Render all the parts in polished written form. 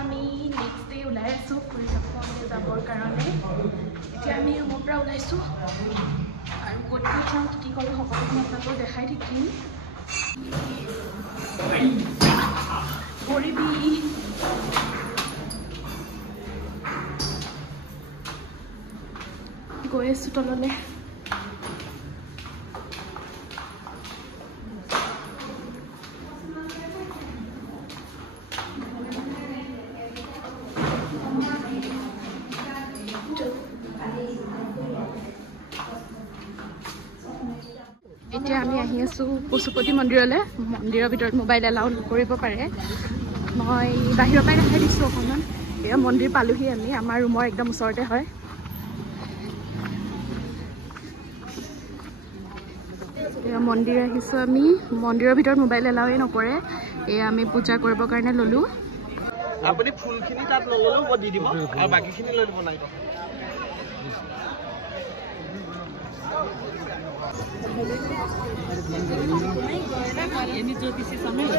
আমি next day ওলাই আছোঁ ফুৰি যাবৰ কাৰণে এতিয়া আমি ৰুমৰ পৰা ওলাইছোঁ আৰু ক'ত ক'ত যাওঁ কি কি কৰোঁ সকলোখিনি আপোনালোকক দেখাই থাকিম ভৰি বিষ গৈ আছোঁ তললৈ এতিয়া আমি আহি আছোঁ পশুপতি মন্দিৰলৈ মন্দিৰৰ ভিতৰত মোবাইল এলাউ নকৰিব পাৰে মই বাহিৰৰ পৰাই দেখাই দিছোঁ অকণমান এয়া মন্দিৰ পালোহি আমি আমাৰ ৰুমৰ একদম ওচৰতে হয় এয়া মন্দিৰ আহিছোঁ আমি মন্দিৰৰ ভিতৰত মোবাইল এলাউৱে নকৰে এয়া আমি পূজা কৰিবৰ কাৰণে ল'লোঁ আপুনি ফুলখিনি তাত নল'লেও মই দি দিব আৰু বাকীখিনি লৈ দিব লাগিব ini tuh di sisa mana?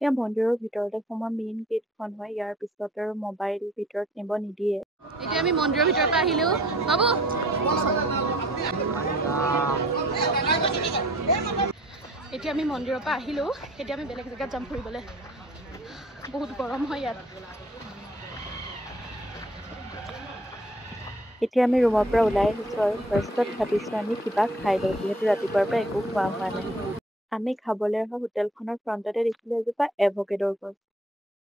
या মন্দিৰৰ ভিতৰতে সোমোৱা মেইন গেটখন হয় ইয়াৰ পিছত আৰু মোবাইল ভিতৰত নিব নিদিয়ে এতিয়া আমি মন্দিৰৰ ভিতৰৰ পৰা আহিলো বাবু এতিয়া আমি মন্দিৰৰ পৰা আহিলো এতিয়া আমি বেলেগ জেগাত যাম ফুৰিবলৈ বহুত গৰম হয় ইয়াত এতিয়া আমি ৰুমৰ পৰা ওলাই আহিছো আৰু ফাৰ্ষ্টত ভাবিছো আমি কিবা খাই লওঁ যিহেতু ৰাতিপুৱাৰ পৰা একো খোৱা হোৱা নাই আমি খাবলৈ অহা হোটেলখনৰ ফ্ৰণ্টতে দেখিলো এজোপা এভোকেডৰ গছ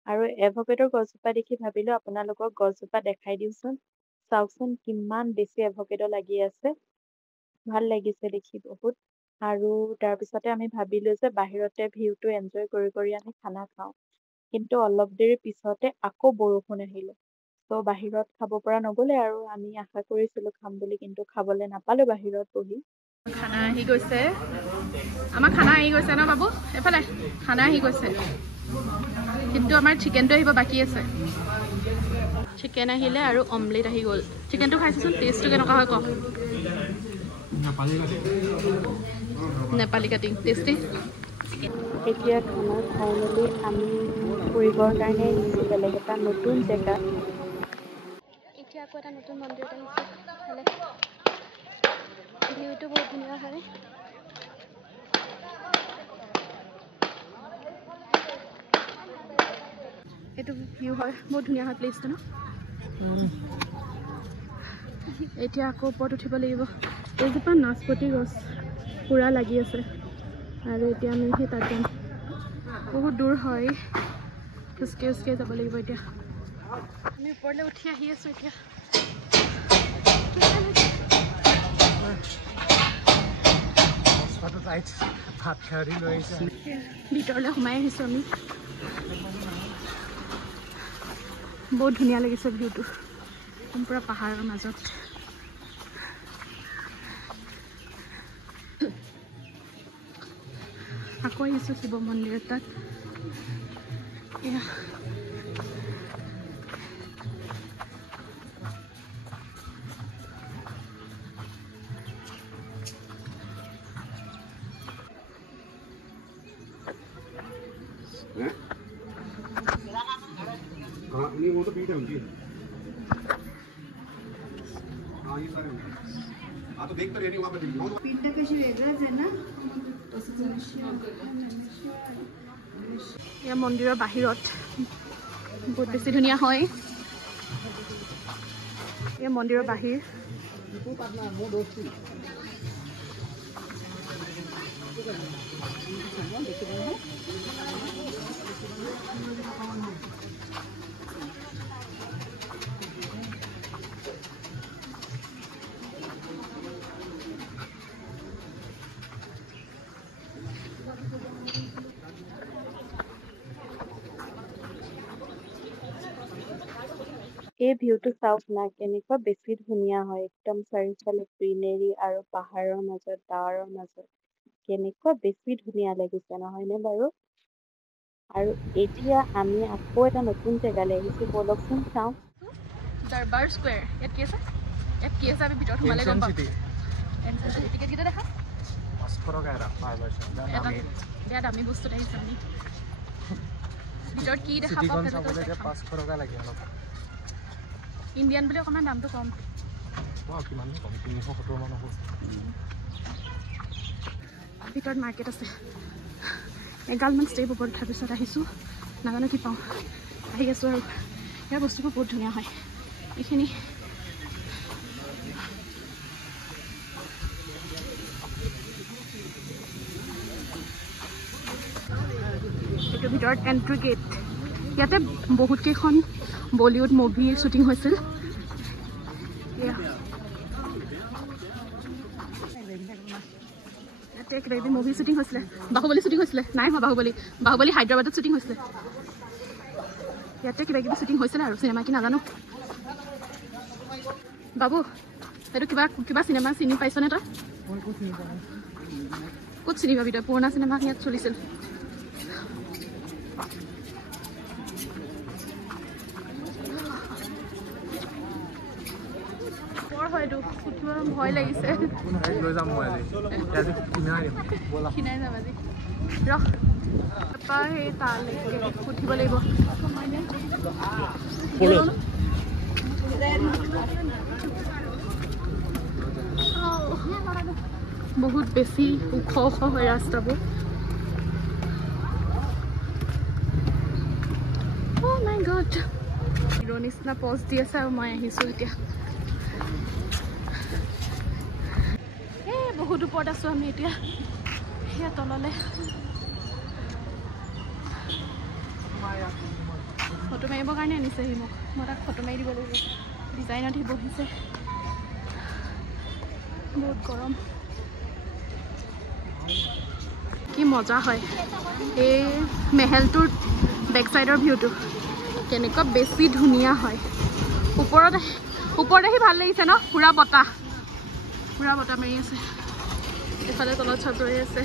আৰু এভোকেডৰ গছজোপা দেখি ভাবিলো আপোনালোকক গছজোপা দেখাই দিওঁচোন চাওকচোন কিমান বেছি এভোকেড লাগি আছে ভাল লাগিছে দেখি বহুত আৰু তাৰপিছতে আমি ভাবিলো যে বাহিৰতে ভিউটো এনজয় কৰি আমি খানা খাওঁ কিন্তু অলপ দেৰি পিছতে আকৌ বৰষুণ আহিলে তো বাহিৰত খাব পৰা নগ'লে আৰু আমি আশা কৰিছিলো খাম বুলি কিন্তু খাবলৈ নাপালো বাহিৰত বহি খানা আহি গৈছে আমাৰ খানা আহি গৈছে ন বাবু এফালে খানা আহি গৈছে কিন্তু আমাৰ চিকেনটো আহিব বাকী আছে চিকেন আহিলে আৰু অমলেট আহি গ'ল চিকেনটো খাইছোচোন টেষ্টটো কেনেকুৱা হয় কওক নেপালী কাটিং টেষ্টি এতিয়া খানা খাই মেলি আমি ফুৰিবৰ কাৰণে আহিছোঁ বেলেগ এটা নতুন জেগাত এতিয়া আকৌ এটা নতুন মন্দিৰত আহিছোঁ ভিউটো বহুত ধুনীয়া হয় এইটো ভিউ হয় বহুত ধুনীয়া হয় প্লেচটো ন এতিয়া আকৌ ওপৰত উঠিব লাগিব এইজোপা নাচপতি গছ পুৰা লাগি আছে আৰু এতিয়া আমি সেই তাত যাম বহুত দূৰ হয় খোজকাঢ়ি যাব লাগিব এতিয়া আমি ওপৰলৈ উঠি আহি আছোঁ এতিয়া ভিতৰলৈ সোমাই আহিছোঁ আমি বহুত ধুনীয়া লাগিছে ভিউটো পুৰা পাহাৰৰ মাজত আকৌ আহিছোঁ শিৱ মন্দিৰ তাত ये वो तो बीट है उनकी हाँ ये सारे हाँ तो देख तो रेडी वहाँ पर पिंड कशी वेगळाच आहे ना या মন্দিৰৰ বাহিৰত বহুত বেছি ধুনীয়া হয় এই মন্দিৰৰ বাহিৰ এই ভিউটো চাওক না কেনেকুৱা বেছি ধুনীয়া হয় একদম চাৰিওফালে গ্ৰীনেৰী আৰু পাহাৰৰ মাজত ডাৱৰৰ মাজত কেনেকুৱা বেছি ধুনীয়া লাগিছে নহয়নে বাৰু আৰু এতিয়া আমি আকৌ এটা নতুন জেগালৈ আহিছো বলকচোন চাওঁ দৰবাৰ স্কোৱাৰ ইয়াত কি আছে আমি ভিতৰত সোমালে গম পাম টিকেট কেইটা দেখা 500 টকা এটা পাৰ পাৰ্চন বেয়া দামী বস্তু আহিছে আমি ভিতৰত কি দেখা পাব 500 টকা লাগে অলপ ইণ্ডিয়ান বুলি অকণমান দামটো কম কিমান কম 370 মান হ'ব ভিতৰত মাৰ্কেট আছে এগালমান ষ্টেপ ওপৰত উঠাৰ পিছত আহিছোঁ নাজানো কি পাওঁ আহি আছোঁ আৰু ইয়াৰ বস্তুবোৰ বহুত ধুনীয়া হয় এইখিনি এইটো ভিতৰত এণ্ট্ৰি গেট ইয়াতে বহুত কেইখন বলিউড মুভিৰ শ্বুটিং হৈছিল ইয়াতে কিবা কিবি মুভি শ্বুটিং হৈছিলে বাহুবলী শ্বুটিং হৈছিলে নাই হোৱা বাহুবলী হায়দৰাবাদত শ্বুটিং হৈছিলে ইয়াতে কিবা কিবি শ্বুটিং হৈছিলে আৰু চিনেমা কি নাজানো বাবু এইটো কিবা চিনেমা চিনি পাইছনে তই ক'ত চিনি পাবি তই পুৰণা চিনেমা ইয়াত চলিছিল হয়তো উঠিব ভয় লাগিছে লৈ যাম মই আজি খিনাই যাম আজি ৰহ তাৰপৰা সেই তালৈকে উঠিব লাগিব বহুত বেছি ওখ হয় ৰাস্তাবোৰ অ' মাই গড হিৰো নিচিনা পজ দি আছে আৰু মই আহিছোঁ এতিয়া বহুত ওপৰত আছোঁ আমি এতিয়া সেয়া তললৈ ফটো মাৰিবৰ কাৰণে আনিছে সি মোক মই তাক ফটো মাৰি দিব লাগিব ডিজাইনত সি বহিছে বহুত গৰম কি মজা হয় এই মেহেলটোৰ বেক চাইডৰ ভিউটো কেনেকুৱা বেছি ধুনীয়া হয় ওপৰত আহি ভাল লাগিছে ন পুৰা বতাহ মাৰি আছে এইফালে তলত চতৰি আছে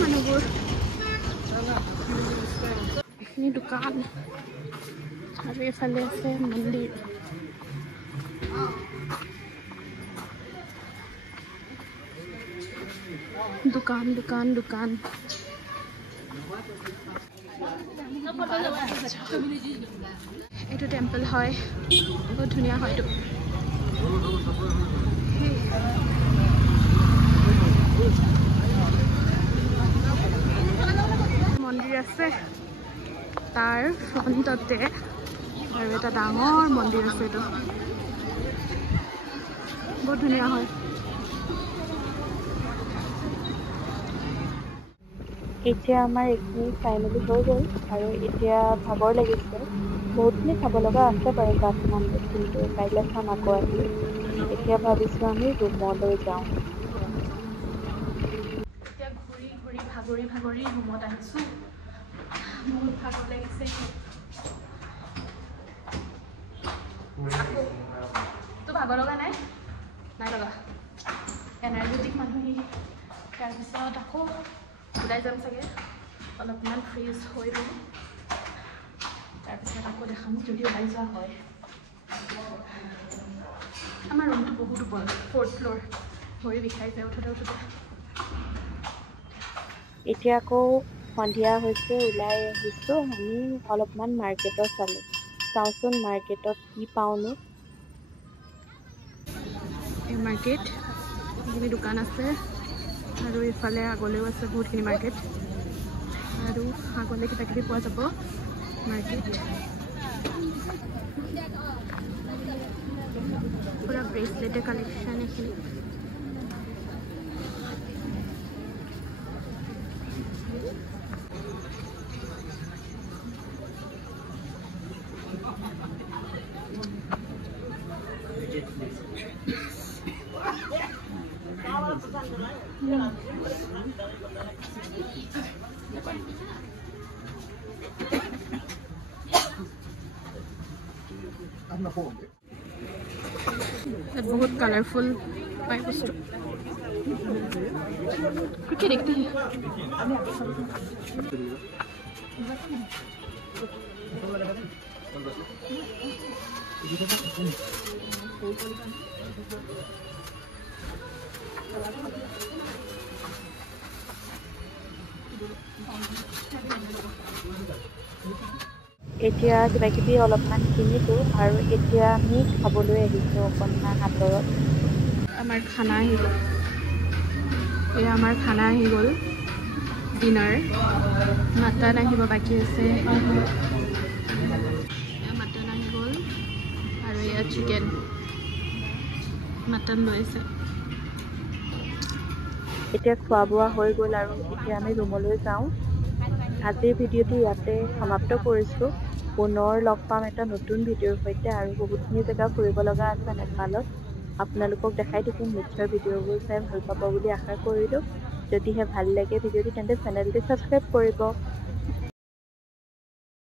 মানুহবোৰ এইখিনি দোকান আৰু এইফালে আছে মন্দিৰ দোকান এইটো টেম্পল হয় বহুত ধুনীয়া হয় এইটো মন্দিৰ আছে তাৰ ফ্ৰণ্টতে আৰু এটা ডাঙৰ মন্দিৰ আছে এইটো বহুত ধুনীয়া হয় এতিয়া আমাৰ এইখিনি ফাইনেলি হৈ গ'ল আৰু এতিয়া ভাগৰ লাগিছে বহুতখিনি চাব লগা আছে বাৰু কাঠমাণ্ডুত কিন্তু কাইলৈ চাম আকৌ আহি এতিয়া ভাবিছোঁ আমি ৰুমলৈ যাওঁ এতিয়া ঘূৰি ভাগৰি ৰুমত আহিছোঁ বহুত ভাগৰ লাগিছে তো ভাগৰ লগা নাই লগা এনাৰ্জেটিক মানুহ তাৰপিছত আকৌ ওলাই যাম চাগে অলপমান ফ্ৰেছ হৈ পিনে তাৰপিছত আকৌ দেখাম যদি ওলাই যোৱা হয় আমাৰ ৰুমটো বহুত ওপৰত 4th ফ্ল'ৰ ভৰি বিষাই যায় উঠোতে এতিয়া আকৌ সন্ধিয়া হৈছে ওলাই আহিছোঁ আমি অলপমান মাৰ্কেটত চাওঁচোন মাৰ্কেটত কি পাওঁনো এই মাৰ্কেট এইখিনি দোকান আছে আৰু এইফালে আগলৈও আছে বহুতখিনি মাৰ্কেট আৰু আগলৈ কিবা কিবি পোৱা যাব মাৰ্কেট পুৰা ব্ৰেচলেটৰ কালেকশ্যন এইখিনি ইয়াত বহুত কালাৰফুল পায় বস্তু কি দেখতে এতিয়া কিবা কিবি অলপমান কিনিলো আৰু এতিয়া আমি খাবলৈ আহিছোঁ অকণমান আঁতৰত। আমাৰ খানা আহি গ'ল এয়া আমাৰ খানা আহি গ'ল ডিনাৰ মাটন আহিব বাকী আছে মাটন আহি গ'ল আৰু এয়া চিকেন মাটন লৈছে এতিয়া খোৱা বোৱা হৈ গ'ল আৰু এতিয়া আমি ৰুমলৈ যাওঁ। আজিৰ ভিডিঅ'টো ইয়াতে সমাপ্ত কৰিছোঁ। পুনৰ লগ পাম এটা নতুন ভিডিঅ'ৰ সৈতে আৰু বহুতখিনি জেগা ফুৰিব লগা আছে নেপালত। আপোনালোকক দেখাই থাকিম, নিশ্চয় ভিডিঅ'বোৰ চাই ভাল পাব বুলি আশা কৰিলোঁ। যদিহে ভাল লাগে ভিডিঅ'টো তেন্তে চেনেলটো ছাবস্ক্ৰাইব কৰিব।